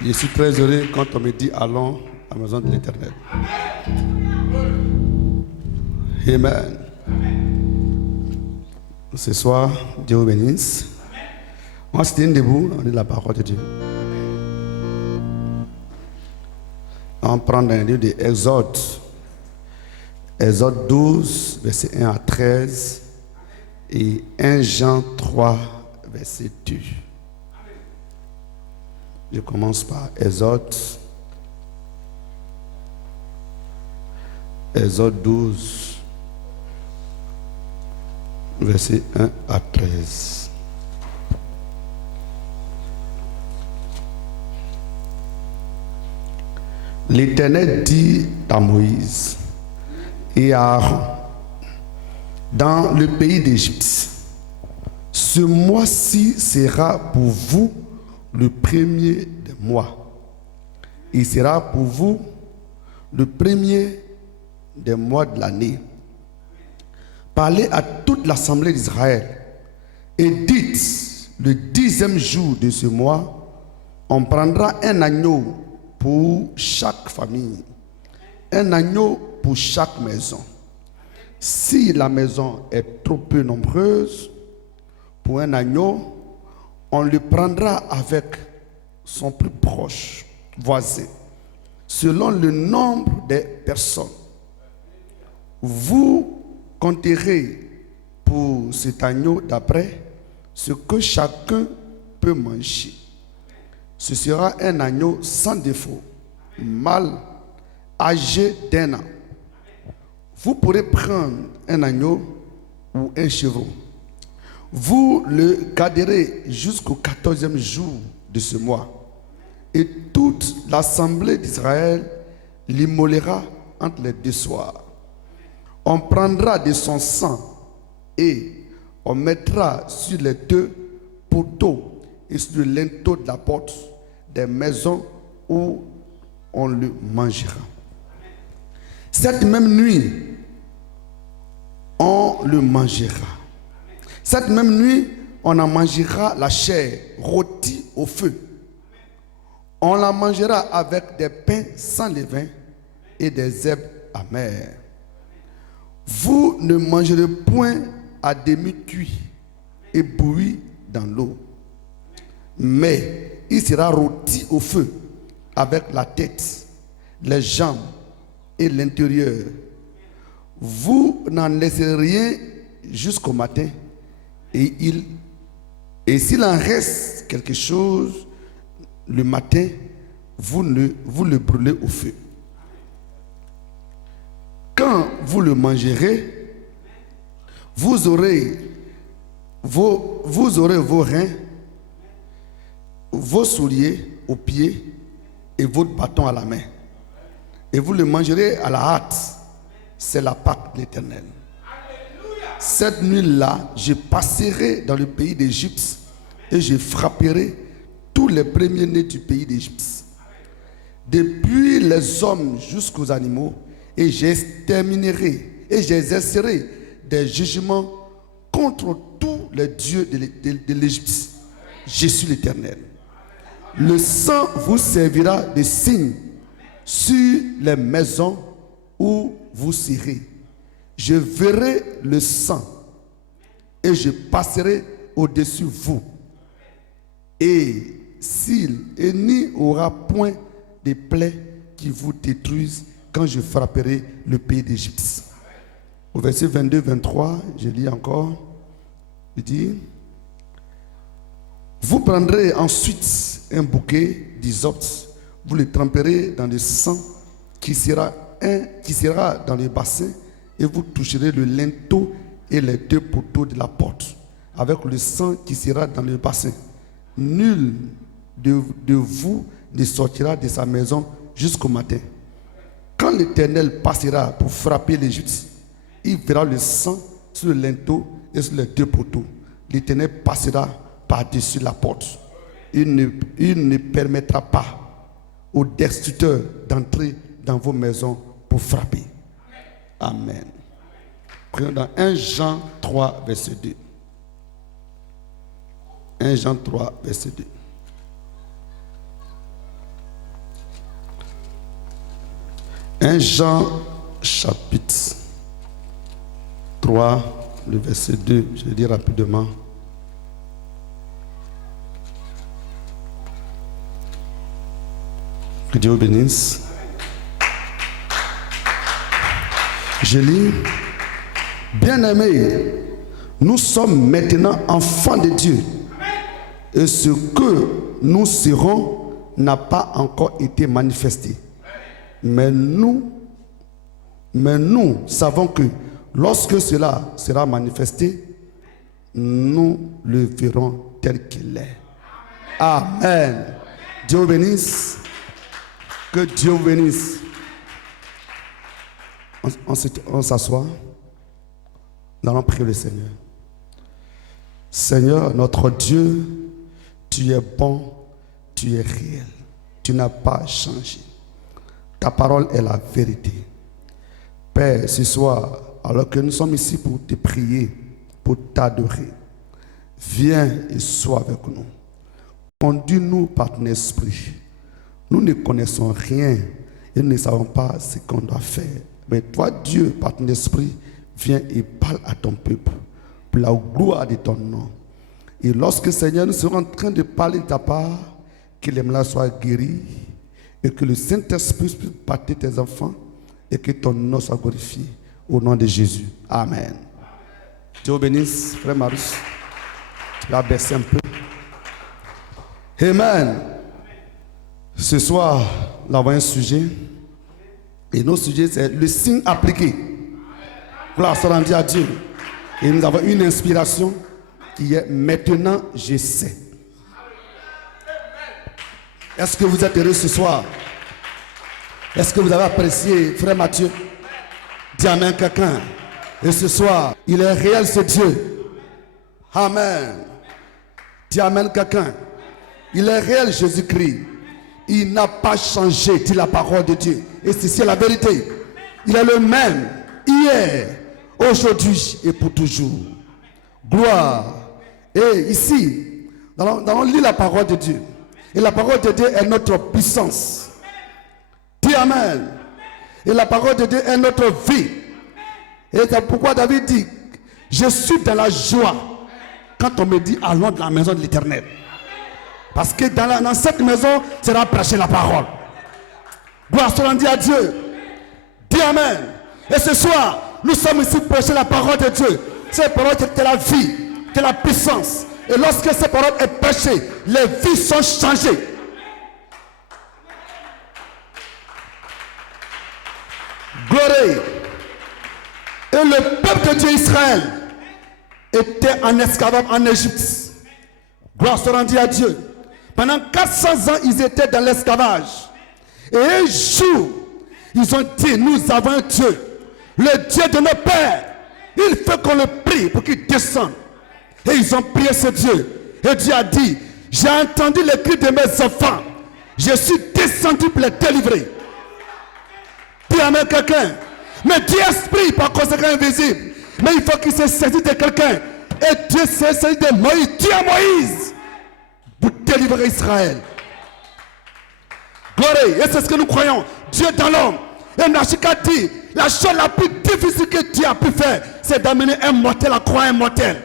Je suis très heureux quand on me dit allons à la maison de l'Éternel. Amen. Ce soir, Dieu vous bénisse. On se tient debout, on lit la parole de Dieu. On prend dans le livre de Exode. Exode 12, verset 1 à 13 et 1 Jean 3, verset 2. Je commence par Exode 12, verset 1 à 13. L'Éternel dit à Moïse et à Aaron, dans le pays d'Égypte, ce mois-ci sera pour vous le premier des mois. Il sera pour vous le premier des mois de l'année. Parlez à toute l'assemblée d'Israël et dites, le 10e jour de ce mois, on prendra un agneau pour chaque famille, un agneau pour chaque maison. Si la maison est trop peu nombreuse, pour un agneau, on le prendra avec son plus proche voisin, selon le nombre des personnes. Vous compterez pour cet agneau d'après ce que chacun peut manger. Ce sera un agneau sans défaut, mâle, âgé d'1 an. Vous pourrez prendre un agneau ou un chevreau. Vous le garderez jusqu'au 14e jour de ce mois. Et toute l'assemblée d'Israël l'immolera entre les deux soirs. On prendra de son sang et on mettra sur les deux poteaux et sur le linteau de la porte des maisons où on le mangera. Cette même nuit, on le mangera. Cette même nuit, on en mangera la chair rôtie au feu. On la mangera avec des pains sans levain et des herbes amères. Vous ne mangerez point à demi cuit et bouilli dans l'eau, mais il sera rôti au feu avec la tête, les jambes et l'intérieur. Vous n'en laisserez rien jusqu'au matin. Et s'il en reste quelque chose le matin, vous le brûlez au feu. Quand vous le mangerez, vous aurez vos reins, vos souliers aux pieds et votre bâton à la main. Et vous le mangerez à la hâte. C'est la Pâque de l'Éternel. Cette nuit-là, je passerai dans le pays d'Égypte et je frapperai tous les premiers-nés du pays d'Égypte, depuis les hommes jusqu'aux animaux, et j'exterminerai et j'exercerai des jugements contre tous les dieux de l'Égypte. Je suis l'Éternel. Le sang vous servira de signe sur les maisons où vous serez. Je verrai le sang et je passerai au-dessus de vous. Et il n'y aura point de plaies qui vous détruisent quand je frapperai le pays d'Égypte. Au verset 22-23, je lis encore. Il dit, vous prendrez ensuite un bouquet d'hysope, vous le tremperez dans le sang qui sera dans le bassin, et vous toucherez le linteau et les deux poteaux de la porte avec le sang qui sera dans le bassin. Nul de vous ne sortira de sa maison jusqu'au matin. Quand l'Éternel passera pour frapper l'Égypte, il verra le sang sur le linteau et sur les deux poteaux. L'Éternel passera par-dessus la porte. Il ne permettra pas aux destructeurs d'entrer dans vos maisons pour frapper. Amen. Prenons dans 1 Jean 3, verset 2. 1 Jean 3, verset 2. 1 Jean chapitre 3, le verset 2, je vais dire rapidement. Que Dieu vous bénisse. Je lis, bien-aimés, nous sommes maintenant enfants de Dieu. Et ce que nous serons n'a pas encore été manifesté. Mais nous savons que lorsque cela sera manifesté, nous le verrons tel qu'il est. Amen. Dieu vous bénisse. Que Dieu vous bénisse. On s'assoit. Nous allons prier le Seigneur. Seigneur, notre Dieu, tu es bon, tu es réel. Tu n'as pas changé. Ta parole est la vérité. Père, ce soir, alors que nous sommes ici pour te prier, pour t'adorer, viens et sois avec nous. Conduis-nous par ton esprit. Nous ne connaissons rien et nous ne savons pas ce qu'on doit faire. Mais toi, Dieu, par ton esprit, viens et parle à ton peuple pour la gloire de ton nom. Et lorsque, Seigneur, nous serons en train de parler de ta part, que les malades soient guéris et que le Saint-Esprit puisse parler tes enfants et que ton nom soit glorifié. Au nom de Jésus. Amen. Dieu vous bénisse, frère Marius. Tu vas baisser un peu. Amen. Ce soir, nous avons un sujet. Et notre sujet, c'est le signe appliqué. Gloire soit rendue à Dieu. Et nous avons une inspiration qui est maintenant, je sais. Est-ce que vous êtes heureux ce soir? Est-ce que vous avez apprécié, frère Mathieu? Dis amen quelqu'un. Et ce soir, il est réel ce Dieu. Amen. Dis amen quelqu'un. Il est réel Jésus-Christ. Il n'a pas changé, dit la parole de Dieu. Et c'est la vérité. Il est le même hier, aujourd'hui et pour toujours. Gloire. Et ici, nous allons lire la parole de Dieu. Et la parole de Dieu est notre puissance. Dis amen. Et la parole de Dieu est notre vie. Et c'est pourquoi David dit, je suis dans la joie quand on me dit, allons dans la maison de l'Éternel. Parce que dans cette maison, sera prêché la parole. Gloire soit rendue à Dieu. Dis amen. Et ce soir, nous sommes ici pour prêcher la parole de Dieu. Cette parole est la vie, c'est la puissance. Et lorsque cette parole est prêchée, les vies sont changées. Gloire. Et le peuple de Dieu Israël était en esclavage en Égypte. Gloire soit rendue à Dieu. Pendant 400 ans, ils étaient dans l'esclavage. Et un jour, ils ont dit, nous avons un Dieu, le Dieu de nos pères. Il faut qu'on le prie pour qu'il descende. Et ils ont prié ce Dieu. Et Dieu a dit, j'ai entendu les cris de mes enfants. Je suis descendu pour les délivrer. Dis amen quelqu'un. Mais Dieu est esprit, par conséquent invisible. Mais il faut qu'il se saisisse de quelqu'un. Et Dieu s'est saisi de Moïse. Dieu à Moïse. Pour délivrer Israël. Gloire. Et c'est ce que nous croyons. Dieu dans l'homme. Et Nachika dit, la chose la plus difficile que Dieu a pu faire, c'est d'amener un mortel à croire un mortel.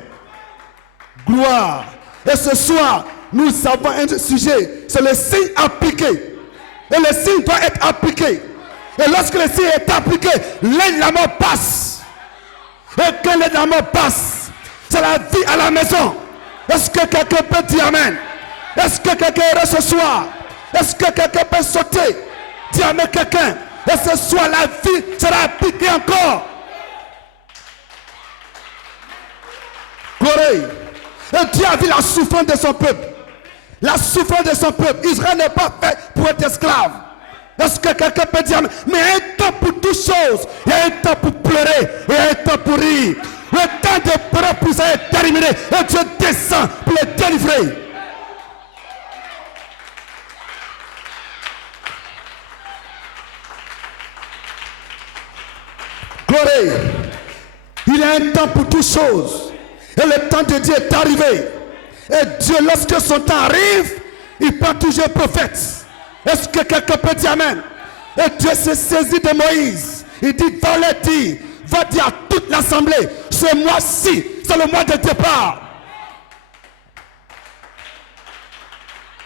Gloire. Et ce soir, nous avons un sujet, c'est le signe appliqué. Et le signe doit être appliqué. Et lorsque le signe est appliqué, l'aide la mort passe. Et quand l'aide la mort passe, c'est la vie à la maison. Est-ce que quelqu'un peut dire amen? Est-ce que quelqu'un est là ce soir? Est-ce que quelqu'un peut sauter? Dis amen quelqu'un. Et ce soir, la vie sera appliquée encore. Gloire. Et Dieu a vu la souffrance de son peuple. La souffrance de son peuple. Israël n'est pas fait pour être esclave. Est-ce que quelqu'un peut dire, mais il y a un temps pour toutes choses. Il y a un temps pour pleurer. Il y a un temps pour rire. Le temps de pleurer pour ça est terminé. Et Dieu descend pour les délivrer. Gloire. Il y a un temps pour toutes choses. Et le temps de Dieu est arrivé. Et Dieu, lorsque son temps arrive, il prend toujours un prophète. Est-ce que quelqu'un peut dire amen? Et Dieu s'est saisi de Moïse. Il dit, va le dire, va dire à toute l'assemblée, ce mois-ci, c'est le mois de départ.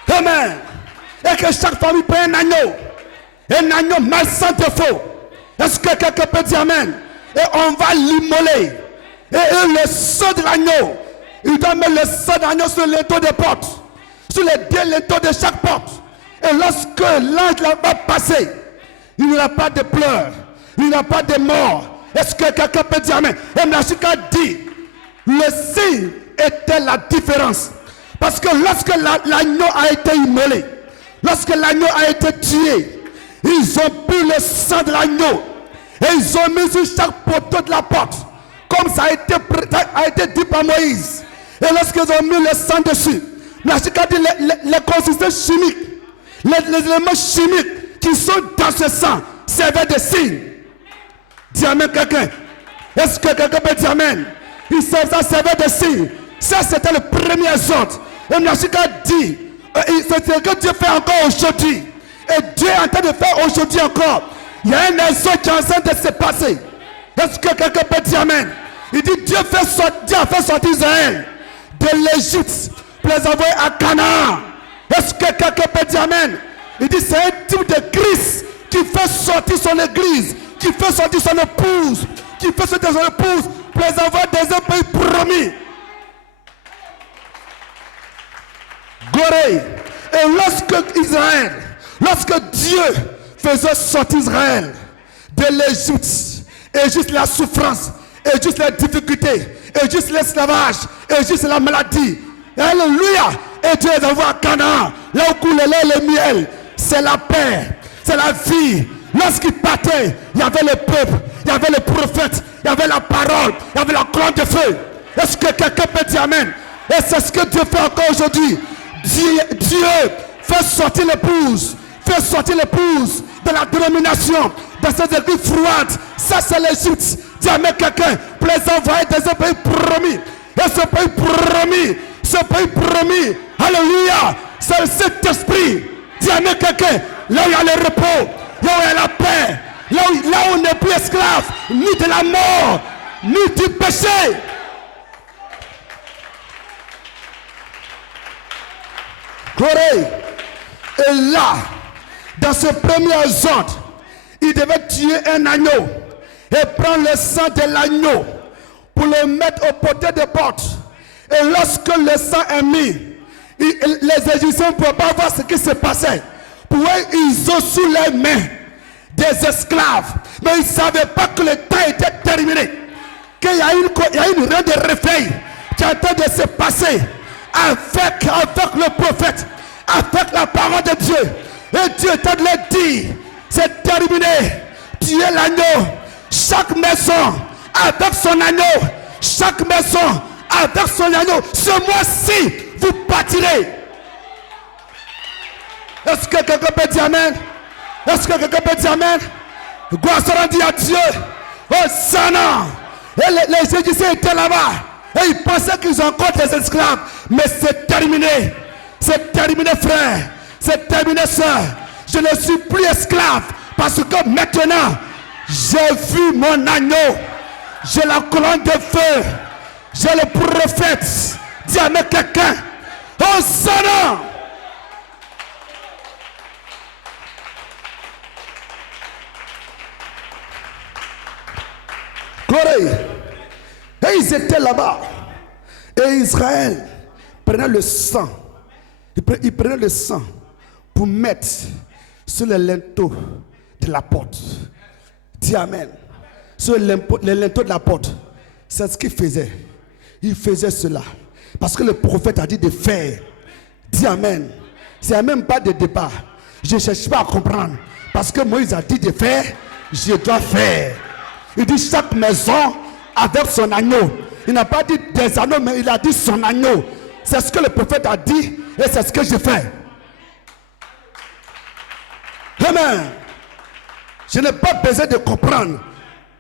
Amen. Et que chaque famille prenne un agneau mal sans défaut. Est-ce que quelqu'un peut dire amen? Et on va l'immoler. Et le sang de l'agneau, il doit mettre le sang de l'agneau sur les linteaux des portes, sur les deux linteaux de chaque porte. Et lorsque l'ange va passer, il n'y aura pas de pleurs, il n'y aura pas de mort. Est-ce que quelqu'un peut dire amen? Et Mnachika dit, le signe était la différence. Parce que lorsque l'agneau a été immolé, lorsque l'agneau a été tué, ils ont pris le sang de l'agneau et ils ont mis sur chaque poteau de la porte, comme ça a été dit par Moïse. Et lorsqu'ils ont mis le sang dessus, Mnachika dit les consistances chimiques, les éléments chimiques qui sont dans ce sang servaient de signes. Dis amen quelqu'un. Est-ce que quelqu'un peut dire amen? Ça servait de signes. Ça c'était le premier ordre. Et Mnachika dit, c'est ce que Dieu fait encore aujourd'hui. Et Dieu est en train de faire aujourd'hui encore. Il y a un exode qui est en train de se passer. Est-ce que quelqu'un peut dire amen? Il dit, Dieu a fait sortir Israël de l'Égypte pour les envoyer à Canaan. Est-ce que quelqu'un peut dire amen? Il dit, c'est un type de Christ qui fait sortir son église, qui fait sortir son épouse, qui fait sortir son épouse pour les envoyer dans un pays promis. Gorée. Et lorsque Dieu faisait sortir Israël de l'Égypte, et juste la souffrance, et juste les difficultés, et juste l'esclavage, et juste la maladie, alléluia, et Dieu les envoie à Canaan, là où coule le lait et le miel, c'est la paix, c'est la vie. Lorsqu'il partait, il y avait le peuple, il y avait le prophète, il y avait la parole, il y avait la colonne de feu. Est-ce que quelqu'un peut dire amen? Et c'est ce que Dieu fait encore aujourd'hui. Dieu fait sortir l'épouse de la dénomination, de ces églises froides. Ça c'est l'Égypte. Dis amen quelqu'un, pour les envoyer dans un pays promis. Et ce pays promis, alléluia, c'est le Saint-Esprit. Dis amen quelqu'un, là où il y a le repos, là où il y a la paix, là où on n'est plus esclave, ni de la mort, ni du péché. Gloire. Et là, dans ce premier ordre, il devait tuer un agneau et prendre le sang de l'agneau pour le mettre au poteau de porte. Et lorsque le sang est mis, les Égyptiens ne pouvaient pas voir ce qui se passait. Pour eux, ils ont sous les mains des esclaves. Mais ils ne savaient pas que le temps était terminé. Qu'il y a une reine de réveil qui est en train de se passer avec le prophète, avec la parole de Dieu. Et Dieu est en train de leur dire, c'est terminé. Tuez l'agneau. Chaque maison avec son agneau. Chaque maison avec son agneau. Ce mois-ci, vous partirez. Est-ce que quelqu'un peut dire amen? Est-ce que quelqu'un peut dire amen? Gloire soit rendue à Dieu. Oh Sana. Et les Égyptiens étaient là-bas. Et ils pensaient qu'ils ont encore des esclaves. Mais c'est terminé. C'est terminé, frère. C'est terminé, soeur. Je ne suis plus esclave. Parce que maintenant, j'ai vu mon agneau. J'ai la colonne de feu. J'ai le prophète. Dis à quelqu'un. Oh, Sana. Gloire. Et ils étaient là-bas. Et Israël prenait le sang. Il prenait le sang pour mettre sur les linteaux de la porte. Dis amen. Sur les linteaux de la porte. C'est ce qu'il faisait. Il faisait cela. Parce que le prophète a dit de faire. Dis amen. C'est même pas de débat. Je ne cherche pas à comprendre. Parce que Moïse a dit de faire, je dois faire. Il dit chaque maison avec son agneau. Il n'a pas dit des agneaux, mais il a dit son agneau. C'est ce que le prophète a dit et c'est ce que je fais. Amen. Je n'ai pas besoin de comprendre,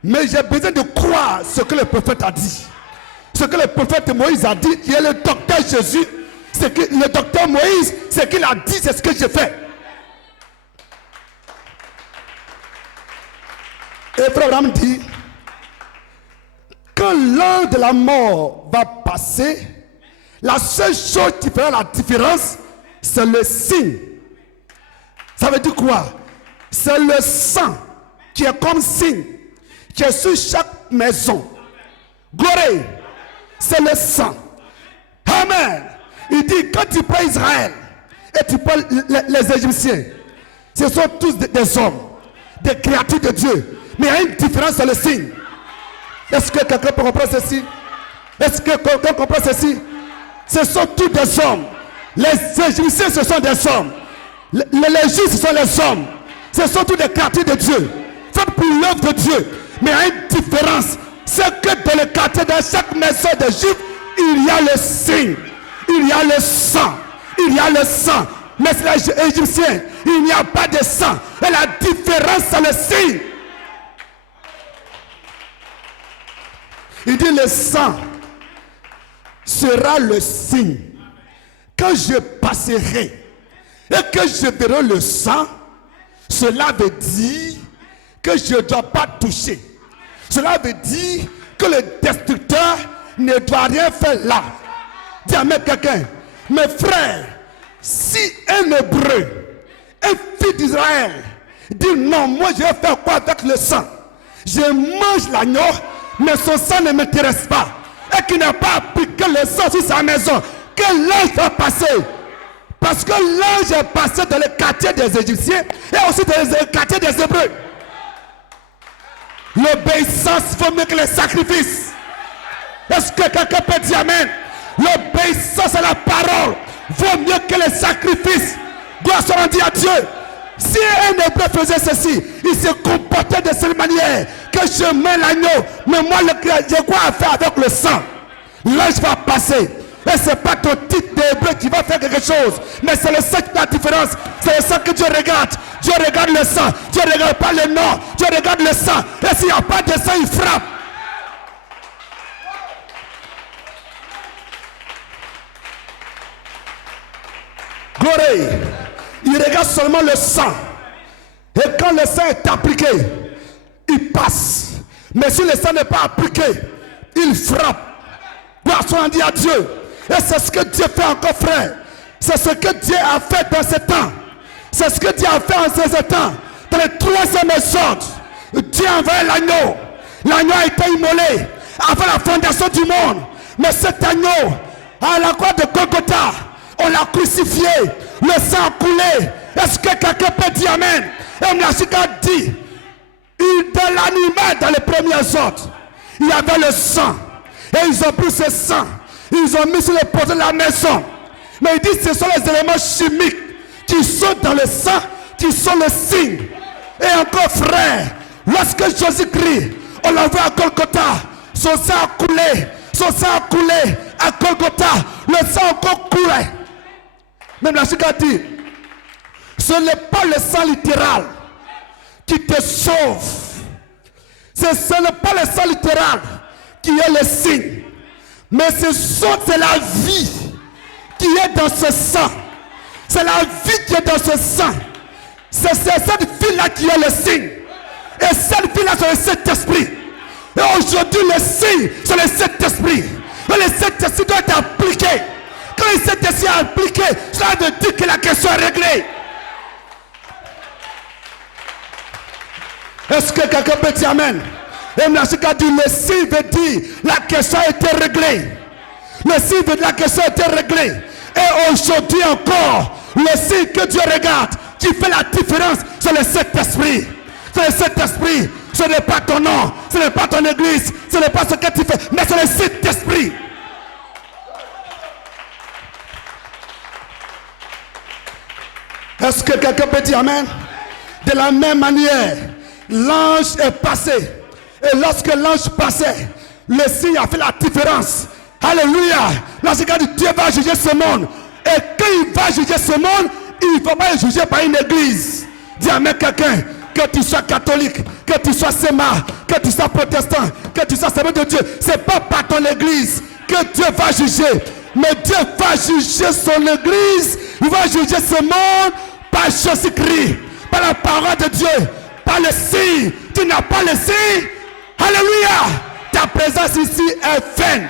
mais j'ai besoin de croire ce que le prophète a dit. Ce que le prophète Moïse a dit, il y a le docteur Jésus, le docteur Moïse, ce qu'il a dit, c'est ce que je fais. Et frère Abraham dit, quand l'an de la mort va passer, la seule chose qui fera la différence, c'est le signe. Ça veut dire quoi? C'est le sang qui est comme signe, qui est sur chaque maison. Gloire, c'est le sang. Amen. Il dit, quand tu prends Israël et tu prends les Égyptiens, ce sont tous des hommes, des créatures de Dieu. Mais il y a une différence sur le signe. Est-ce que quelqu'un peut comprendre ceci? Est-ce que quelqu'un comprend ceci? Ce sont tous des hommes. Les Égyptiens, ce sont des hommes. Les Juifs, ce sont les hommes. Ce sont tous des quartiers de Dieu. Faites pour l'œuvre de Dieu. Mais il y a une différence. C'est que dans le quartier, dans chaque maison des Juifs, il y a le signe. Il y a le sang. Il y a le sang. Mais les Égyptiens, il n'y a pas de sang. Et la différence, c'est le signe. Il dit le sang sera le signe. Quand je passerai et que je verrai le sang, cela veut dire que je ne dois pas toucher. Cela veut dire que le destructeur ne doit rien faire là. Dis à quelqu'un, mes frères, si un hébreu, un fils d'Israël, dit non, moi je vais faire quoi avec le sang? Je mange l'agneau, mais son sang ne m'intéresse pas. Et qu'il n'a pas appliqué le sang sur sa maison, que l'ange va passer. Parce que l'ange est passé dans le quartier des Égyptiens et aussi dans le quartier des Hébreux. L'obéissance vaut mieux que les sacrifices. Est-ce que quelqu'un peut dire amen? L'obéissance à la parole vaut mieux que les sacrifices. Gloire soit rendue à Dieu. Si un hébreu faisait ceci, il se comportait de cette manière, que je mets l'agneau, mais moi j'ai quoi à faire avec le sang? L'ange va passer. Et ce n'est pas ton titre d'hébreu qui va faire quelque chose, mais c'est le sang qui fait la différence. C'est le sang que Dieu regarde. Dieu regarde le sang. Dieu ne regarde pas le nom. Dieu regarde le sang. Et s'il n'y a pas de sang, il frappe. Gloire. Il regarde seulement le sang. Et quand le sang est appliqué, il passe. Mais si le sang n'est pas appliqué, il frappe. Gloire soit rendue à Dieu. Et c'est ce que Dieu fait encore, frère. C'est ce que Dieu a fait dans ce temps. C'est ce que Dieu a fait en ce temps. Dans le troisième ordre, Dieu a envoyé l'agneau. L'agneau a été immolé avant la fondation du monde. Mais cet agneau, à la croix de Golgotha, on l'a crucifié. Le sang a coulé. Est-ce que quelqu'un peut dire amen? Et Mlachika dit, dans l'animal, dans les premiers ordres, il y avait le sang. Et ils ont pris ce sang. Ils ont mis sur les portes de la maison. Mais il dit que ce sont les éléments chimiques qui sont dans le sang, qui sont le signe. Et encore frère, lorsque Jésus-Christ, on l'a vu à Golgotha, son sang a coulé. Son sang a coulé à Golgotha. Le sang a encore coulé. Même la Chica dit, ce n'est pas le sang littéral qui te sauve. Ce n'est pas le sang littéral qui est le signe. Mais c'est la vie qui est dans ce sang. C'est la vie qui est dans ce sang. C'est cette vie-là qui est le signe. Et cette vie-là, c'est le Saint-Esprit. Et aujourd'hui, le signe, c'est le Saint-Esprit. Et le Saint-Esprit doit être appliqué. Quand le Saint-Esprit est appliqué, cela veut dire que la question est réglée. Est-ce que quelqu'un peut dire amen? Et Mlachika dit, le signe veut dire la question a été réglée. Le signe veut dire la question a été réglée. Et aujourd'hui encore, le signe que Dieu regarde, qui fait la différence, c'est le Saint-Esprit. C'est le Saint-Esprit. Ce n'est pas ton nom, ce n'est pas ton église, ce n'est pas ce que tu fais, mais c'est le Saint-Esprit. Est-ce que quelqu'un peut dire amen? De la même manière, l'ange est passé. Et lorsque l'ange passait, le signe a fait la différence. Alléluia. Lorsque Dieu va juger ce monde. Et quand il va juger ce monde, il ne va pas le juger par une église. Dis amen quelqu'un. Que tu sois catholique, que tu sois séma, que tu sois protestant, que tu sois servant de Dieu. Ce n'est pas par ton église que Dieu va juger. Mais Dieu va juger son église. Il va juger ce monde par Jésus-Christ. Par la parole de Dieu. pas le signe. Tu n'as pas le signe. Alléluia. Ta présence ici est vaine.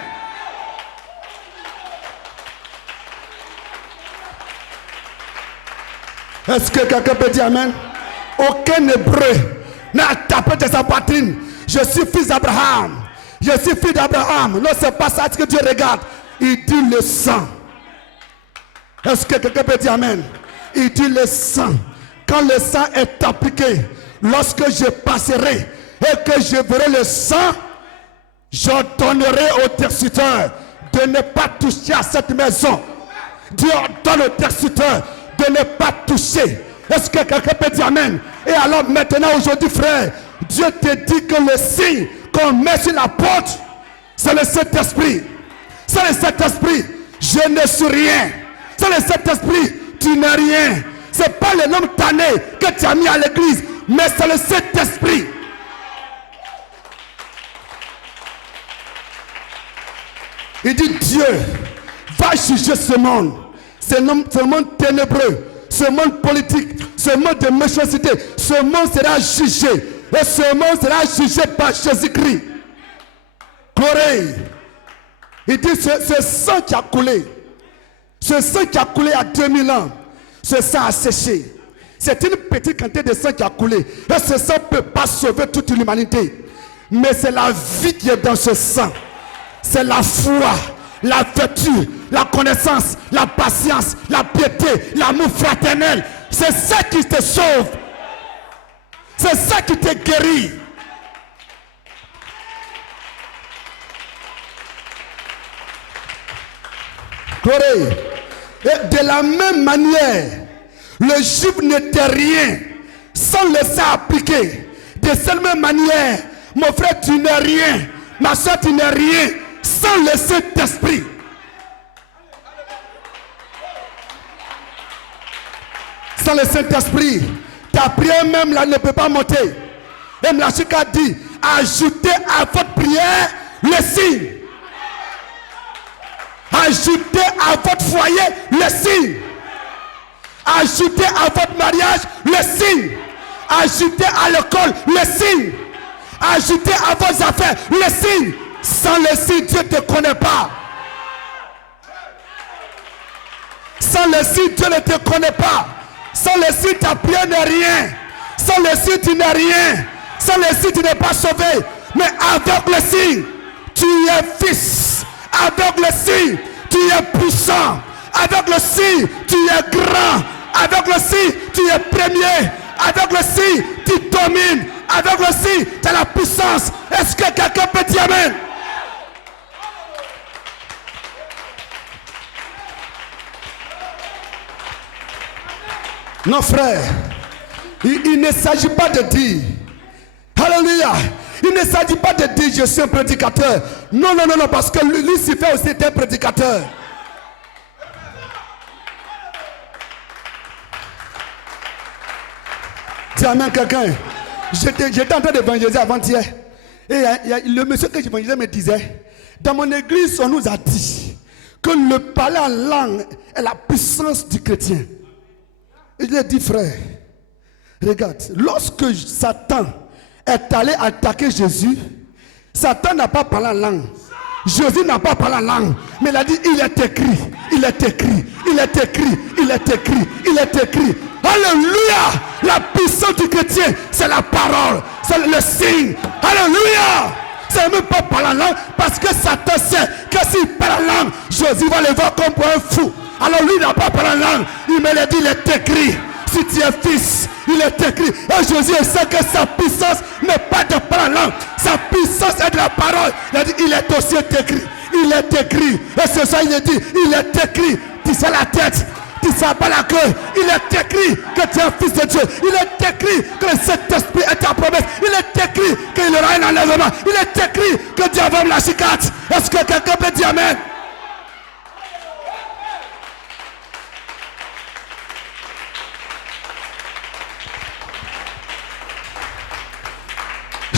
Est-ce que quelqu'un peut dire amen? Aucun hébreu n'a tapé de sa poitrine. Je suis fils d'Abraham. Je suis fils d'Abraham. Non, c'est pas ça que Dieu regarde. Il dit le sang. Est-ce que quelqu'un peut dire amen? Il dit le sang. Quand le sang est appliqué, lorsque je passerai et que je verrai le sang, j'ordonnerai au destituteur de ne pas toucher à cette maison. Dieu ordonne au destituteur de ne pas toucher. Est-ce que quelqu'un peut dire amen? Et alors maintenant aujourd'hui frère, Dieu te dit que le signe qu'on met sur la porte, c'est le Saint-Esprit. C'est le Saint-Esprit. Je ne suis rien. C'est le Saint-Esprit. Tu n'es rien. C'est pas le nom tanné que tu as mis à l'église, mais c'est le Saint-Esprit. Il dit Dieu va juger ce monde. Ce monde ténébreux, ce monde politique, ce monde de méchanceté. Ce monde sera jugé. Et ce monde sera jugé par Jésus-Christ. Gloré. Il dit ce sang qui a coulé. Ce sang qui a coulé à 2000 ans. Ce sang a séché. C'est une petite quantité de sang qui a coulé. Et ce sang ne peut pas sauver toute l'humanité. Mais c'est la vie qui est dans ce sang. C'est la foi, la vertu, la connaissance, la patience, la piété, l'amour fraternel. C'est ça qui te sauve. C'est ça qui te guérit. Gloire. Et de la même manière, le juif n'était rien sans le sang appliqué. De cette même manière, mon frère, tu n'es rien. Ma soeur, tu n'es rien sans le Saint-Esprit. Sans le Saint-Esprit, ta prière même là ne peut pas monter. Et Mlachik a dit, ajoutez à votre prière le signe. Ajoutez à votre foyer le signe. Ajoutez à votre mariage le signe. Ajoutez à l'école le signe. Ajoutez à vos affaires le signe. Sans le signe, Dieu ne te connaît pas. Sans le signe, Dieu ne te connaît pas. Sans le signe, ta prière n'est rien. Sans le signe, tu n'es rien. Sans le signe, tu n'es pas sauvé. Mais avec le signe, tu es fils. Avec le signe, tu es puissant. Avec le signe, tu es grand. Avec le signe, tu es premier. Avec le signe, tu domines. Avec le signe, tu as la puissance. Est-ce que quelqu'un peut dire amen? Non frère, il ne s'agit pas de dire, alléluia, il ne s'agit pas de dire je suis un prédicateur. Non, non, non, non, parce que Lucifer aussi était un prédicateur. Dis amen quelqu'un. J'étais en train d'évangéliser avant-hier. Et le monsieur que j'évangélisais me disait, dans mon église on nous a dit que le parler en langue est la puissance du chrétien. Et je lui ai dit, frère, regarde, lorsque Satan est allé attaquer Jésus, Satan n'a pas parlé en langue. Jésus n'a pas parlé en langue. Mais il a dit, il est écrit, il est écrit, il est écrit, il est écrit, il est écrit. Alléluia! La puissance du chrétien, c'est la parole, c'est le signe. Alléluia! C'est même pas parler en langue, parce que Satan sait que s'il parle en langue, Jésus va le voir comme pour un fou. Alors lui n'a pas parlé en langue. Il me l'a dit, il est écrit. Si tu es fils, il est écrit. Et Jésus sait que sa puissance n'est pas de parler en langue. Sa puissance est de la parole. Il a dit, il est aussi écrit. Il est écrit. Et c'est ça, il a dit, il est écrit. Tu sais la tête, tu sais pas la queue. Il est écrit que tu es un fils de Dieu. Il est écrit que cet esprit est ta promesse. Il est écrit qu'il y aura un enlèvement. Il est écrit que Dieu va me la chicate. Est-ce que quelqu'un peut dire amen?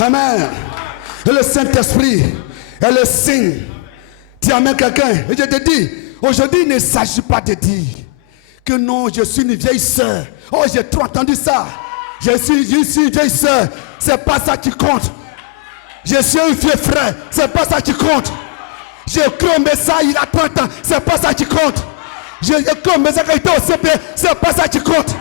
Amen. Et le Saint-Esprit est le signe. Dis amen quelqu'un. Et je te dis, aujourd'hui il ne s'agit pas de dire que non, je suis une vieille sœur. Oh, j'ai trop entendu ça. Je suis une vieille soeur, c'est pas ça qui compte. Je suis un vieux frère, c'est pas ça qui compte. J'ai écrit un message il a 30 ans, c'est pas ça qui compte. J'ai écrit un message quand il était au CP, c'est pas ça qui compte.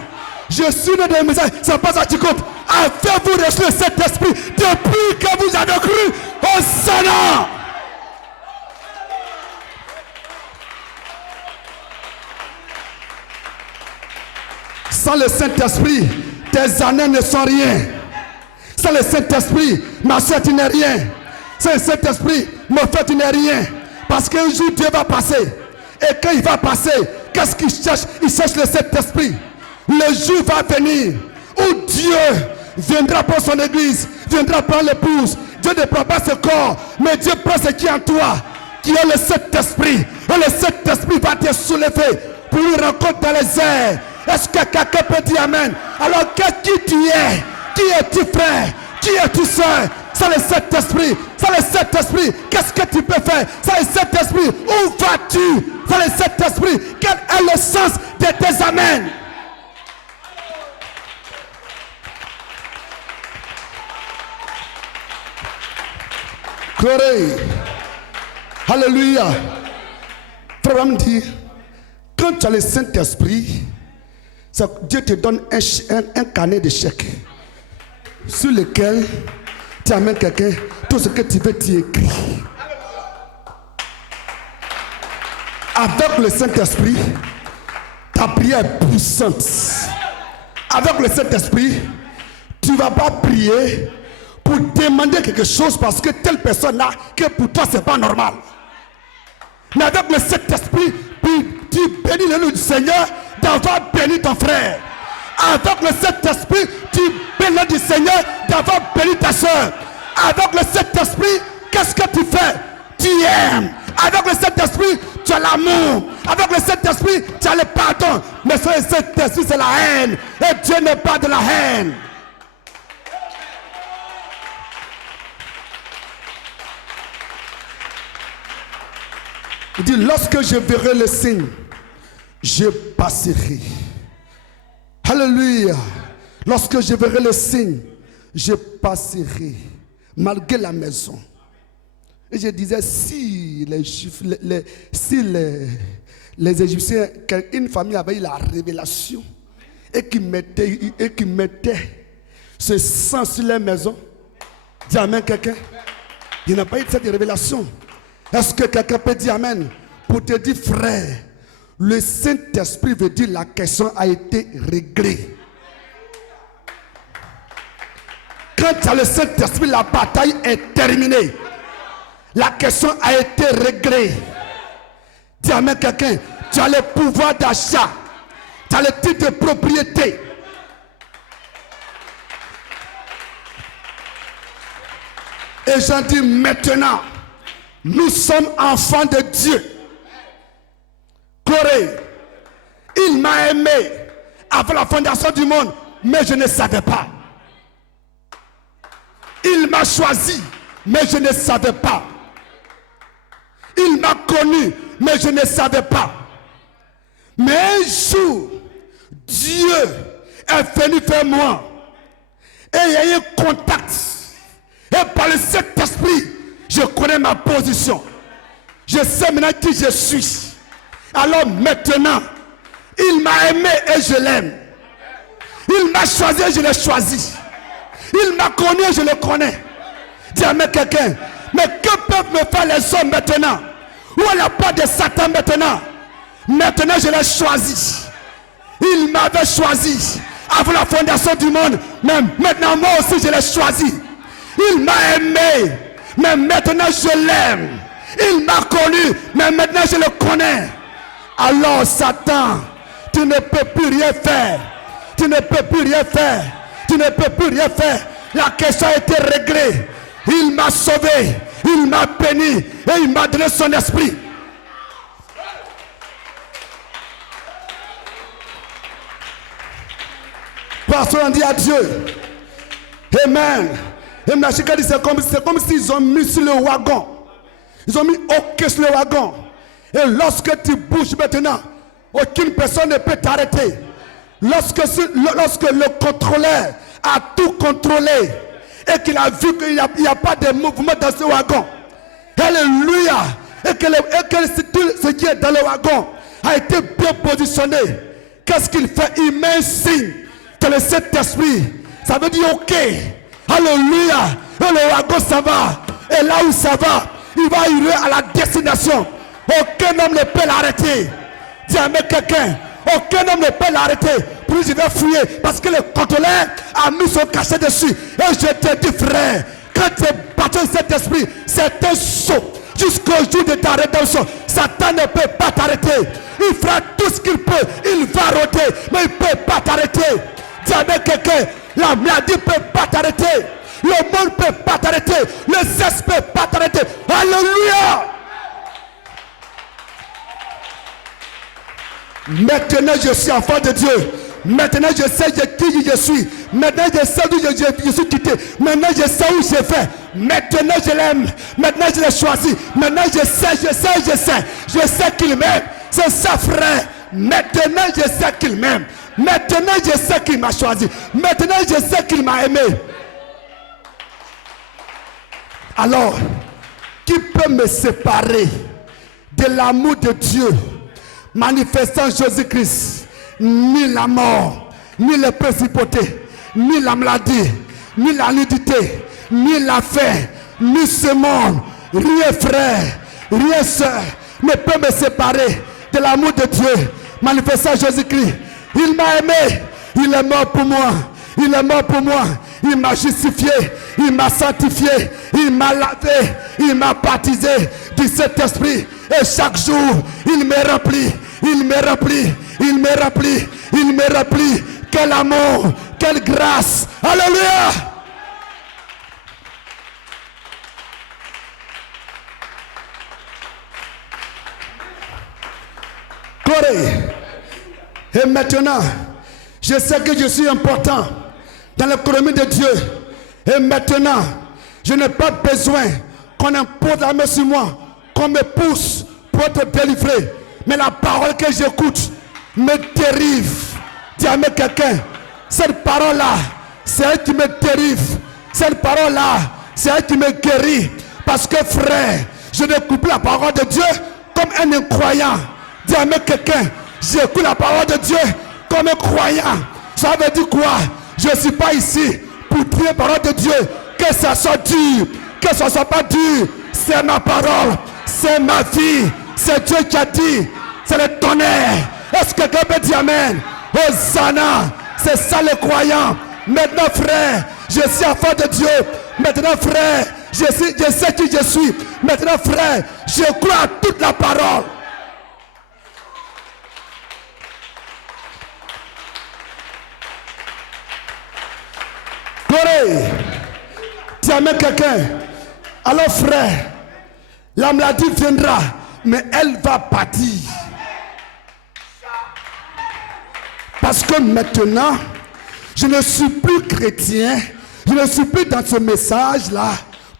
Je suis né dans le message, c'est pas ça qui compte. Avez-vous reçu le Saint-Esprit depuis que vous avez cru au Seigneur? Sans le Saint-Esprit, tes années ne sont rien. Sans le Saint-Esprit, ma soeur, tu n'es rien. Sans le Saint-Esprit, mon frère, tu n'es rien. Parce qu'un jour, Dieu va passer. Et quand il va passer, qu'est-ce qu'il cherche? Il cherche le Saint-Esprit. Le jour va venir où Dieu viendra pour son église, viendra prendre l'épouse. Dieu ne prend pas ce corps, mais Dieu prend ce qui est en toi, qui est le Saint-Esprit. Et le Saint-Esprit va te soulever pour une rencontre dans les airs. Est-ce que quelqu'un peut dire Amen? Alors, qui tu es? Qui es-tu, frère? Qui es-tu, soeur? Sans le Saint-Esprit, sans le Saint-Esprit, qu'est-ce que tu peux faire? Sans le Saint-Esprit, où vas-tu? Sans le Saint-Esprit, quel est le sens de tes Amen? Glory. Alléluia. Frère me dit, quand tu as le Saint-Esprit, Dieu te donne un carnet de chèques sur lequel tu amènes quelqu'un, tout ce que tu veux, tu écris. Avec le Saint-Esprit, ta prière est puissante. Avec le Saint-Esprit, tu ne vas pas prier pour demander quelque chose parce que telle personne a, que pour toi, ce n'est pas normal. Mais avec le Saint-Esprit, tu bénis le nom du Seigneur d'avoir béni ton frère. Avec le Saint-Esprit, tu bénis du Seigneur d'avoir béni ta soeur. Avec le Saint-Esprit, qu'est-ce que tu fais? Tu aimes. Avec le Saint-Esprit, tu as l'amour. Avec le Saint-Esprit, tu as le pardon. Mais sur le Saint-Esprit, c'est la haine. Et Dieu n'est pas de la haine. Il dit, lorsque je verrai le signe, je passerai. Alléluia. Lorsque je verrai le signe, je passerai. Malgré la maison. Et je disais, si les Égyptiens, une famille avait eu la révélation et qui mettait ce sang sur les maisons, dis amen quelqu'un. Il n'a pas eu cette révélation. Est-ce que quelqu'un peut dire amen pour te dire, frère, le Saint-Esprit veut dire la question a été réglée. Quand tu as le Saint-Esprit, la bataille est terminée. La question a été réglée. Dis amen quelqu'un. Tu as le pouvoir d'achat. Tu as le titre de propriété. Et j'en dis maintenant, nous sommes enfants de Dieu. Corée, il m'a aimé avant la fondation du monde, mais je ne savais pas. Il m'a choisi, mais je ne savais pas. Il m'a connu, mais je ne savais pas. Mais un jour, Dieu est venu vers moi. Et il y a eu un contact. Et par le Saint-Esprit, je connais ma position. Je sais maintenant qui je suis. Alors maintenant, il m'a aimé et je l'aime. Il m'a choisi et je l'ai choisi. Il m'a connu et je le connais. Dis à quelqu'un, mais que peuvent me faire les hommes maintenant? Où est la part de Satan maintenant? Maintenant je l'ai choisi. Il m'avait choisi avant la fondation du monde. Mais maintenant moi aussi je l'ai choisi. Il m'a aimé, mais maintenant je l'aime. Il m'a connu, mais maintenant je le connais. Alors Satan, tu ne peux plus rien faire. Tu ne peux plus rien faire. Tu ne peux plus rien faire. La question a été réglée. Il m'a sauvé. Il m'a béni. Et il m'a donné son esprit. Pasteur, on dit à Dieu. Amen. Amen. C'est comme s'ils ont mis sur le wagon. Ils ont mis OK sur le wagon. Et lorsque tu bouges maintenant, aucune personne ne peut t'arrêter. Lorsque le contrôleur a tout contrôlé et qu'il a vu qu'il n'y a pas de mouvement dans ce wagon, alléluia, et que tout ce qui est dans le wagon a été bien positionné, qu'est-ce qu'il fait? Il met un signe que le Saint-Esprit, ça veut dire ok, alléluia, et le wagon ça va, et là où ça va, il va arriver à la destination. Aucun homme ne peut l'arrêter. Dis à quelqu'un, aucun homme ne peut l'arrêter. Pour lui, je vais fouiller parce que le contrôleur a mis son cachet dessus. Et je te dis, frère, quand tu es battu de cet esprit, c'est un saut jusqu'au jour de ta rédemption. Satan ne peut pas t'arrêter. Il fera tout ce qu'il peut. Il va rôder, mais il ne peut pas t'arrêter. Dis à quelqu'un, la maladie ne peut pas t'arrêter. Le monde ne peut pas t'arrêter. Le sexe ne peut pas t'arrêter. Alléluia. Maintenant je suis enfant de Dieu. Maintenant je sais qui je suis. Maintenant je sais d'où je suis quitté. Maintenant je sais où je vais. Maintenant je l'aime. Maintenant je l'ai choisi. Maintenant je sais qu'il m'aime. C'est ça, frère. Maintenant je sais qu'il m'aime. Maintenant je sais qu'il m'a choisi. Maintenant je sais qu'il m'a aimé. Alors, qui peut me séparer de l'amour de Dieu manifestant Jésus-Christ? Ni la mort, ni les principautés, ni la maladie, ni la nudité, ni la faim, ni ce monde. Rien, frère, rien, sœur, ne peut me séparer de l'amour de Dieu manifestant Jésus-Christ. Il m'a aimé, il est mort pour moi. Il est mort pour moi. Il m'a justifié. Il m'a sanctifié. Il m'a lavé. Il m'a baptisé du Saint-Esprit. Et chaque jour, il me remplit. Il me remplit. Il me remplit. Il me remplit. Quel amour. Quelle grâce. Alléluia. Corée. Et maintenant, je sais que je suis important dans l'économie de Dieu. Et maintenant, je n'ai pas besoin qu'on impose la main sur moi, qu'on me pousse pour être délivré. Mais la parole que j'écoute me dérive. Dis à quelqu'un, cette parole-là, c'est elle qui me dérive. Cette parole-là, c'est elle qui me guérit. Parce que frère, je n'écoute pas la parole de Dieu comme un incroyant. Dis à quelqu'un, j'écoute la parole de Dieu comme un croyant. Ça veut dire quoi? Je ne suis pas ici pour dire la parole de Dieu. Que ça soit dur, que ça soit pas dur. C'est ma parole, c'est ma vie. C'est Dieu qui a dit. C'est le tonnerre. Est-ce que quelqu'un peut dire amen? Hosanna. C'est ça le croyant. Maintenant frère, je suis enfant de Dieu. Maintenant frère, je sais qui je suis. Maintenant frère, je crois à toute la parole. Corée, tu amènes quelqu'un. Alors frère, la maladie viendra, mais elle va partir. Parce que maintenant, je ne suis plus chrétien. Je ne suis plus dans ce message-là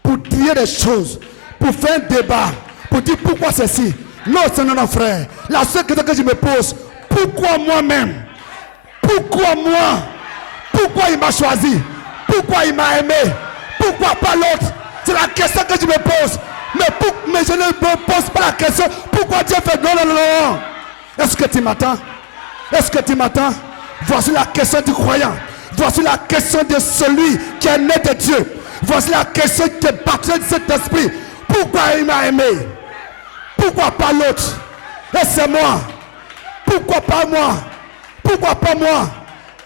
pour dire des choses, pour faire un débat, pour dire pourquoi ceci. Non, c'est non, frère. La seule question que je me pose, pourquoi moi-même? Pourquoi moi? Pourquoi il m'a choisi? Pourquoi il m'a aimé? Pourquoi pas l'autre? C'est la question que je me pose. Mais je ne me pose pas la question. Pourquoi Dieu fait non, non, non, non. Est-ce que tu m'attends? Est-ce que tu m'attends? Voici la question du croyant. Voici la question de celui qui est né de Dieu. Voici la question qui est baptisé de cet esprit. Pourquoi il m'a aimé? Pourquoi pas l'autre? Et c'est moi. Pourquoi pas moi? Pourquoi pas moi?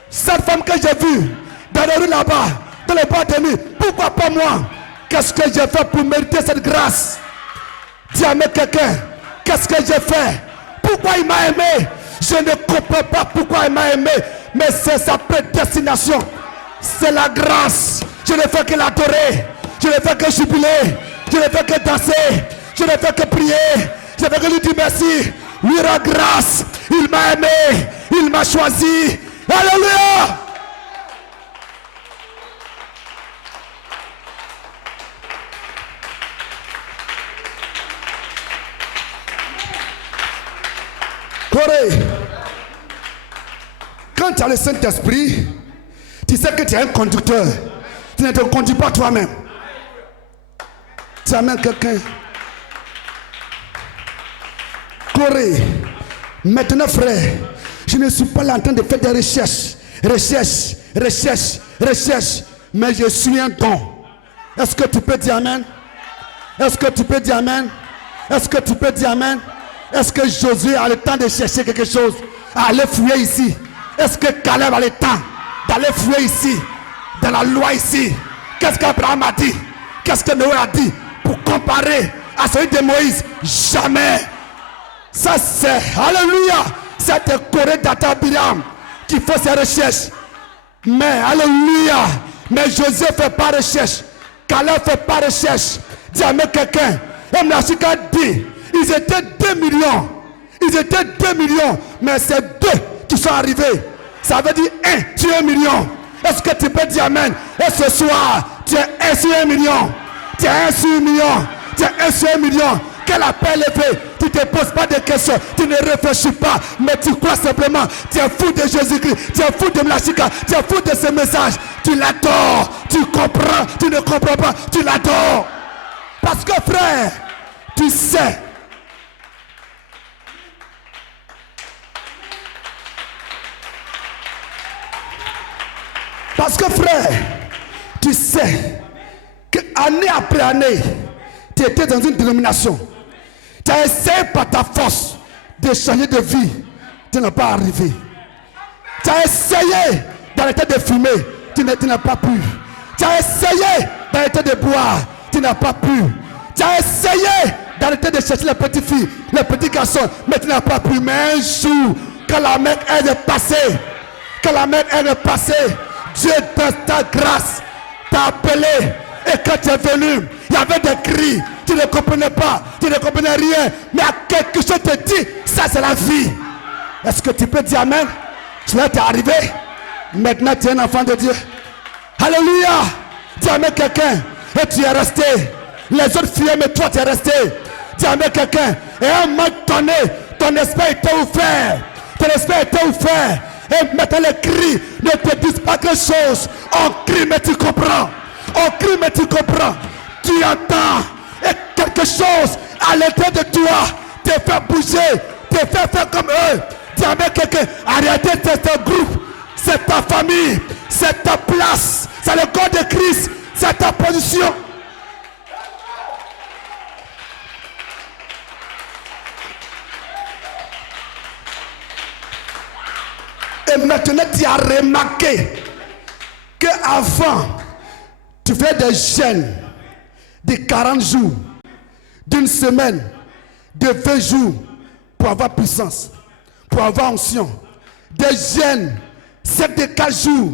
Cette femme que j'ai vue dans les rues là-bas, dans les boîtes de nuit, pourquoi pas moi? Qu'est-ce que j'ai fait pour mériter cette grâce? Dis à quelqu'un, qu'est-ce que j'ai fait? Pourquoi il m'a aimé? Je ne comprends pas pourquoi il m'a aimé, mais c'est sa prédestination. C'est la grâce. Je ne fais que l'adorer. Je ne fais que jubiler. Je ne fais que danser. Je ne fais que prier. Je ne fais que lui dire merci. Lui rendre grâce. Il m'a aimé. Il m'a choisi. Alléluia. Corée, quand tu as le Saint-Esprit, tu sais que tu es un conducteur. Tu ne te conduis pas toi-même. Tu amènes quelqu'un. Corée. Maintenant, frère, je ne suis pas là en train de faire des recherches. Mais je suis un don. Est-ce que tu peux dire amen? Est-ce que tu peux dire amen? Est-ce que tu peux dire amen? Est-ce que Josué a le temps de chercher quelque chose? À aller fouiller ici. Est-ce que Caleb a le temps d'aller fouiller ici? Dans la loi ici. Qu'est-ce qu'Abraham a dit? Qu'est-ce que Noé a dit? Pour comparer à celui de Moïse? Jamais. Ça c'est, alléluia, c'est de Corée d'Atabiram qui fait ses recherches. Mais, alléluia, mais José ne fait pas recherche. Caleb ne fait pas recherche. Dis à quelqu'un, et Mnachika dit, ils étaient 2 millions. Ils étaient 2 millions, mais c'est 2 qui sont arrivés. Ça veut dire 1 sur 1 million. Est-ce que tu peux dire amen? Et ce soir, tu es 1 sur 1 million. Tu es 1 sur 1 million. Tu es 1 sur 1 million. Quel appel est fait? Tu ne te poses pas de questions, tu ne réfléchis pas, mais tu crois simplement. Tu es fou de Jésus-Christ, tu es fou de Mlachika, tu es fou de ce message. Tu l'adores, tu comprends, tu ne comprends pas, tu l'adores. Parce que frère, tu sais. Parce que frère, tu sais que année après année, tu étais dans une dénomination. Tu as essayé par ta force de changer de vie. Tu n'as pas arrivé. Tu as essayé d'arrêter de fumer. Tu n'as pas pu. Tu as essayé d'arrêter de boire. Tu n'as pas pu. Tu as essayé d'arrêter de chercher les petites filles, les petits garçons. Mais tu n'as pas pu. Mais un jour, quand la mer est passée, Dieu dans ta grâce t'a appelé. Et quand tu es venu, il y avait des cris. Tu ne comprenais pas, tu ne comprenais rien. Mais à quelque chose te dit, ça c'est la vie. Est-ce que tu peux dire amen? Cela t'est arrivé. Maintenant tu es un enfant de Dieu. Alléluia. Dis amen quelqu'un. Et tu es resté. Les autres fuyaient, mais toi tu es resté. Dis amen quelqu'un. Et un moment donné, ton esprit était ouvert. Ton esprit était ouvert. Et maintenant les cris ne te disent pas quelque chose. On crie mais tu comprends. On crie mais tu comprends. Tu entends. Et quelque chose à l'intérieur de toi te fait bouger, te fait faire comme eux. Dis à quelqu'un, arrêtez ce groupe. C'est ta famille, c'est ta place, c'est le corps de Christ, c'est ta position. Et maintenant tu as remarqué qu'avant tu fais des jeûnes de 40 jours, d'une semaine, de 20 jours pour avoir puissance, pour avoir onction. Des jeûnes 7 de 4 jours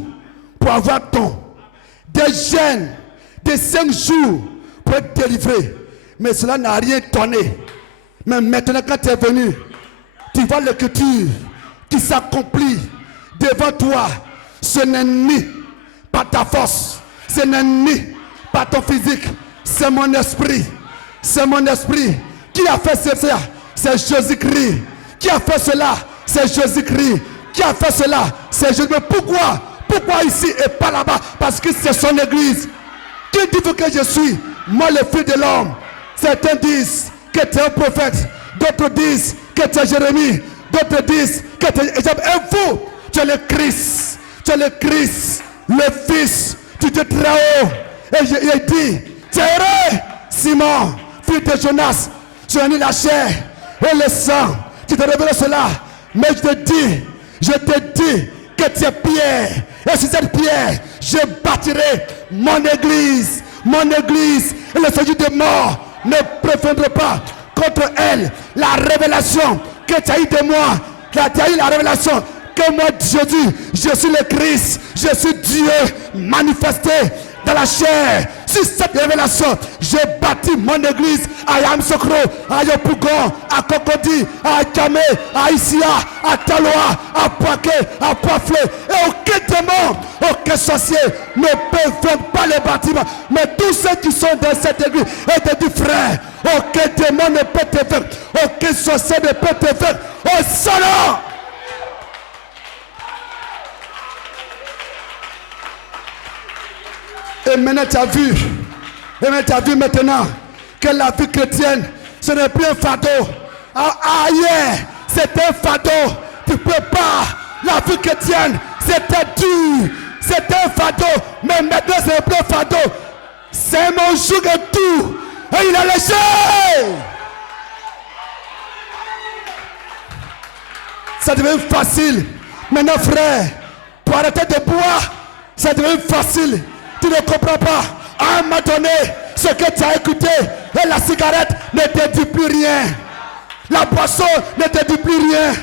pour avoir don. Des jeûnes de 5 jours pour être délivré. Mais cela n'a rien donné. Mais maintenant quand tu es venu, tu vois l'écriture qui s'accomplit devant toi. Ce n'est ni par ta force, ce n'est ni par ton physique. C'est mon esprit. C'est mon esprit. Qui a fait cela? C'est Jésus-Christ. Qui a fait cela? C'est Jésus-Christ. Qui a fait cela? C'est Jésus. Mais pourquoi? Pourquoi ici et pas là-bas? Parce que c'est son église. Qui dit que je suis? Moi le fils de l'homme. Certains disent que tu es un prophète. D'autres disent que tu es Jérémie. D'autres disent que tu es Ésaïe. Et vous, tu es le Christ. Tu es le Christ. Le Fils du Dieu très haut. Et il dit, tu es Simon, fils de Jonas, tu as mis la chair et le sang. Tu te révèles cela. Mais je te dis que tu es pierre. Et sur cette pierre, je bâtirai mon église. Mon église. Et le Seigneur des morts ne préférera pas contre elle. La révélation que tu as eu de moi. Tu as eu la révélation que moi, Jésus, je suis le Christ. Je suis Dieu manifesté dans la chair. Sur cette révélation, j'ai bâti mon église à Yamsokro, à Yopougon, à Cocody, à Kamé, à Isia, à Taloa, à Poaké, à Poiflé. Et aucun démon, aucun sorcier ne peut faire pas les bâtiments. Mais tous ceux qui sont dans cette église, et te disent frère, aucun démon ne peut te faire, aucun sorcier ne peut te faire. Au salon! Et maintenant tu as vu. Et maintenant tu as vu maintenant que la vie chrétienne, ce n'est plus un fardeau. Hier, c'était un fardeau. Tu ne peux pas. La vie chrétienne, c'était dur. C'était un fardeau. Mais maintenant, ce n'est plus un fardeau. C'est mon joug et tout. Et il a léger. Ça devient facile. Maintenant, frère, pour arrêter de boire, ça devient facile. Tu ne comprends pas. À un moment donné, ce que tu as écouté, et la cigarette ne te dit plus rien. La boisson ne te dit plus rien.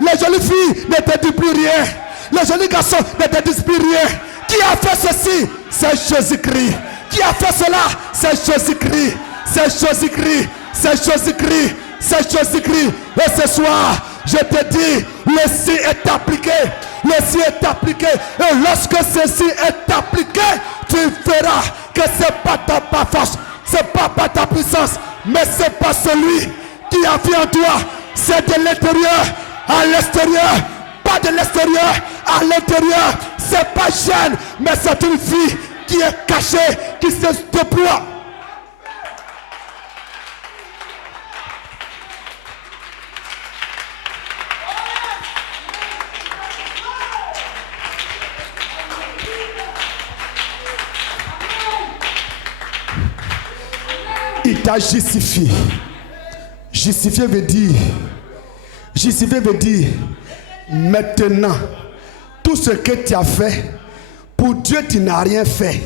Les jolies filles ne te disent plus rien. Les jolis garçons ne te disent plus rien. Qui a fait ceci? C'est Jésus-Christ. Qui a fait cela? C'est Jésus-Christ. C'est Jésus-Christ. C'est Jésus-Christ. C'est Jésus-Christ. Et ce soir, je te dis, le si est appliqué. Le si est appliqué. Et lorsque ceci est appliqué, tu verras que ce n'est pas ta force, ce n'est pas ta puissance, mais c'est pas celui qui a fait en toi. C'est de l'intérieur à l'extérieur. Pas de l'extérieur à l'intérieur. C'est pas jeune, mais c'est une fille qui est cachée, qui se déploie. Il t'a justifié. Justifié veut dire maintenant, tout ce que tu as fait, pour Dieu tu n'as rien fait.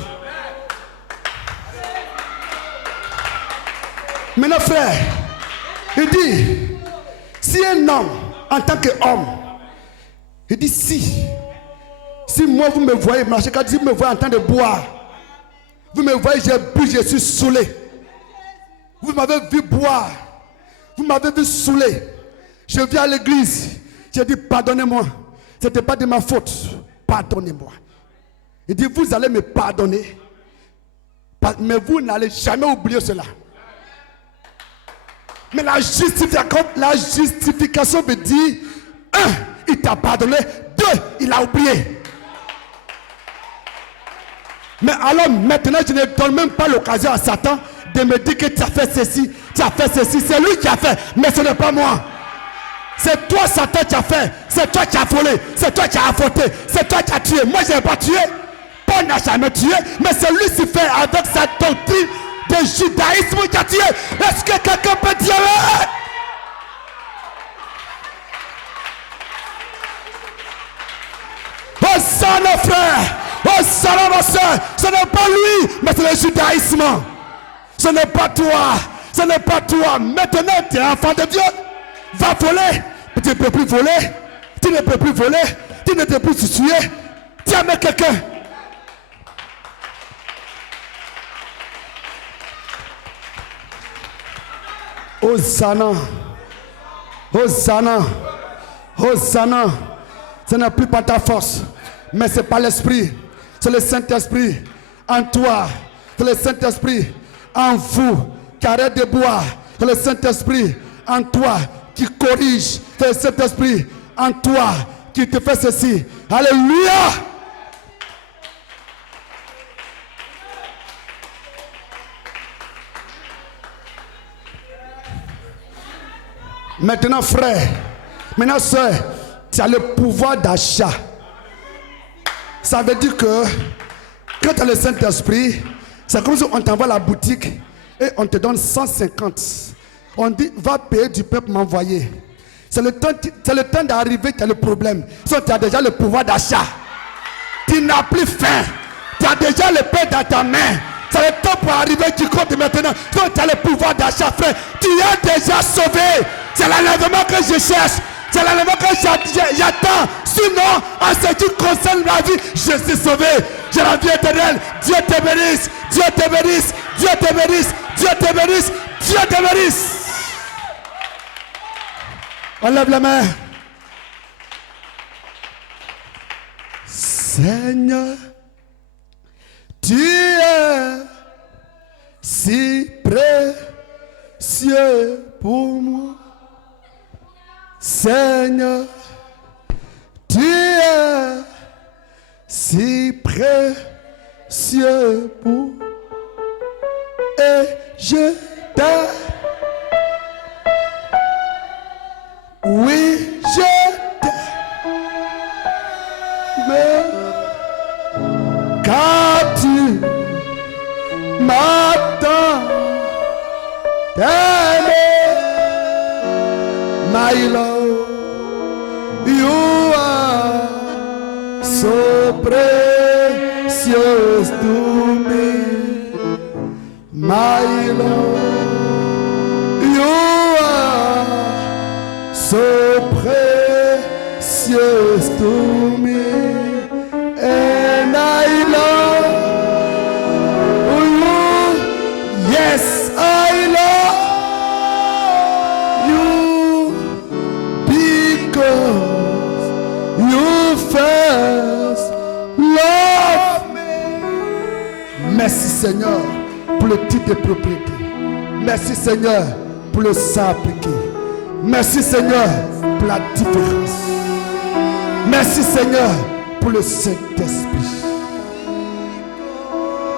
Maintenant frère, il dit, si un homme, en tant qu'homme, il dit si moi vous me voyez marcher, quand vous me voyez en train de boire, vous me voyez, j'ai bu, je suis saoulé. Vous m'avez vu boire. Vous m'avez vu saoulé. Je viens à l'église. J'ai dit pardonnez-moi. Ce n'était pas de ma faute. Pardonnez-moi. Il dit vous allez me pardonner. Mais vous n'allez jamais oublier cela. Mais la justification veut dire un, il t'a pardonné. Deux, il a oublié. Mais alors maintenant je ne donne même pas l'occasion à Satan de me dire que tu as fait ceci, c'est lui qui a fait, mais ce n'est pas moi. C'est toi Satan qui a fait, c'est toi qui as volé, c'est toi qui as fauté, c'est toi qui as tué. Moi je n'ai pas tué, Paul n'a jamais tué, mais c'est Lucifer avec sa doctrine de judaïsme qui a tué. Est-ce que quelqu'un peut dire oh ça nos frères, oh ça ma soeur, ce n'est pas lui, mais c'est le judaïsme. Ce n'est pas toi. Ce n'est pas toi. Maintenant, tu es enfant de Dieu. Va voler. Tu ne peux plus voler. Tu ne peux plus voler. Tu ne peux plus te tuer. Tu aimes quelqu'un. Hosanna. Hosanna. Hosanna. Ce n'est plus pas ta force. Mais c'est pas l'esprit. C'est le Saint-Esprit en toi. C'est le Saint-Esprit en vous qui arrête de boire. C'est le Saint-Esprit en toi qui corrige. C'est le Saint-Esprit en toi qui te fait ceci. Alléluia. Maintenant frère, maintenant soeur, tu as le pouvoir d'achat. Ça veut dire que quand tu as le Saint-Esprit, c'est comme si on t'envoie à la boutique et on te donne 150. On dit, va payer du peuple m'envoyer. C'est le temps d'arriver, tu as le problème. Si tu as déjà le pouvoir d'achat, tu n'as plus faim. Tu as déjà le pain dans ta main. C'est le temps pour arriver, tu comptes maintenant. Si tu as le pouvoir d'achat, frère, tu es déjà sauvé. C'est l'enlèvement que je cherche. C'est l'enlèvement que j'attends. Sinon, en ce qui concerne ma vie, je suis sauvé. J'ai la vie éternelle. Dieu te bénisse. Dieu te bénisse. Dieu te bénisse. Dieu te bénisse. Dieu te bénisse. On lève la main. Seigneur, tu es si précieux pour moi. Seigneur, tu es si précieux cieux pour et je t'aime. Oui, je t'aime. Car tu m'attends d'aimer. My love, you are so precious to me. My love, you are so precious to me. And I love you. Yes, I love you because you first love me. Merci Seigneur pour le titre de propriété. Merci Seigneur pour le sang appliqué. Merci Seigneur pour la différence. Merci Seigneur pour le Saint-Esprit.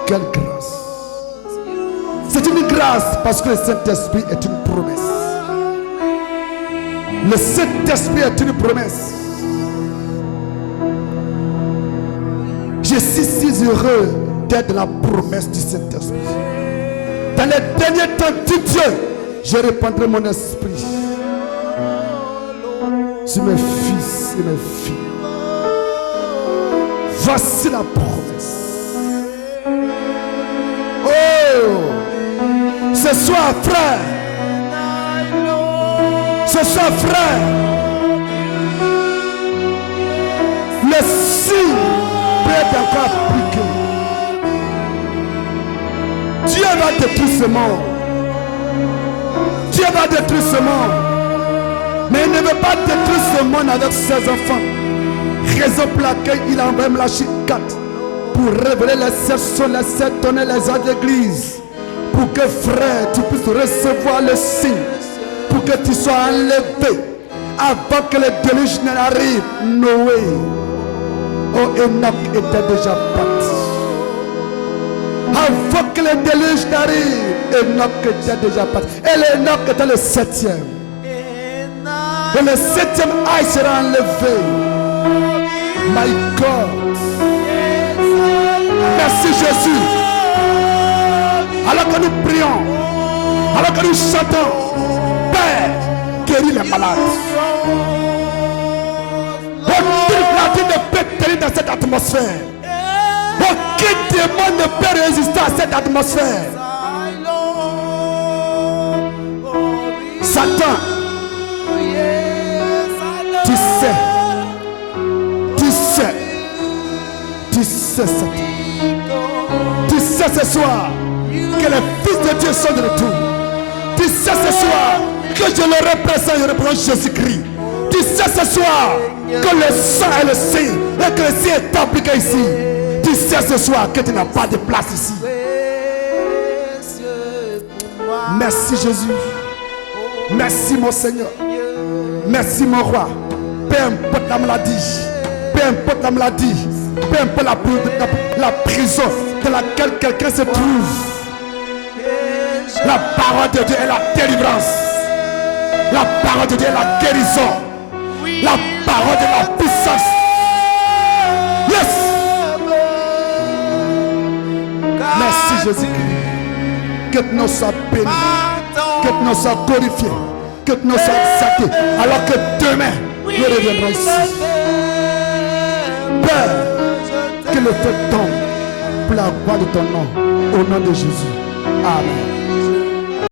Quelle grâce. C'est une grâce parce que le Saint-Esprit est une promesse. Le Saint-Esprit est une promesse. Je suis si heureux d'être dans la promesse du Saint-Esprit. Dans les derniers temps, dit Dieu, je répandrai mon esprit sur mes fils et mes filles. Voici la promesse. Oh, ce soir, frère, ce soir, frère, le signe peut être encore appliqué. Dieu va détruire ce monde. Dieu va détruire ce monde. Mais il ne veut pas détruire ce monde avec ses enfants. Raison pour laquelle il a envoyé la Chic 4 pour révéler les 7 sons, les 7 tonnerres, les ordres d'église. Pour que frère, tu puisses recevoir le signe. Pour que tu sois enlevé avant que le déluge n'arrive. Noé, oh Enoch était déjà parti. Avant que le déluge n'arrive, Enoch était déjà parti. Et l'Enoch était le 7e. Et le 7e âge sera enlevé. My God. Merci Jésus. Alors que nous prions, alors que nous chantons, Père, guéris les malades. Aucune pratique ne peut tenir dans cette atmosphère. Aucun démon ne peut résister à cette atmosphère. Satan, tu sais Satan. Tu sais ce soir que les fils de Dieu sont de retour. Tu sais ce soir que je le représente, je représente Jésus-Christ. Tu sais ce soir que le sang est le signe et que le signe est appliqué ici. Tu sais ce soir que tu n'as pas de place ici. Merci Jésus. Merci mon Seigneur. Merci mon roi. Peu importe la maladie, peu importe la maladie, peu importe la prison dans laquelle quelqu'un se trouve, la parole de Dieu est la délivrance. La parole de Dieu est la guérison. La parole de la puissance. Yes. Merci Jésus-Christ. Que nos soient bénis, que nos soient glorifiés, que nos soient exaltés, alors que demain nous reviendrons ici. Père, que le feu tombe pour la gloire de ton nom, au nom de Jésus. Amen.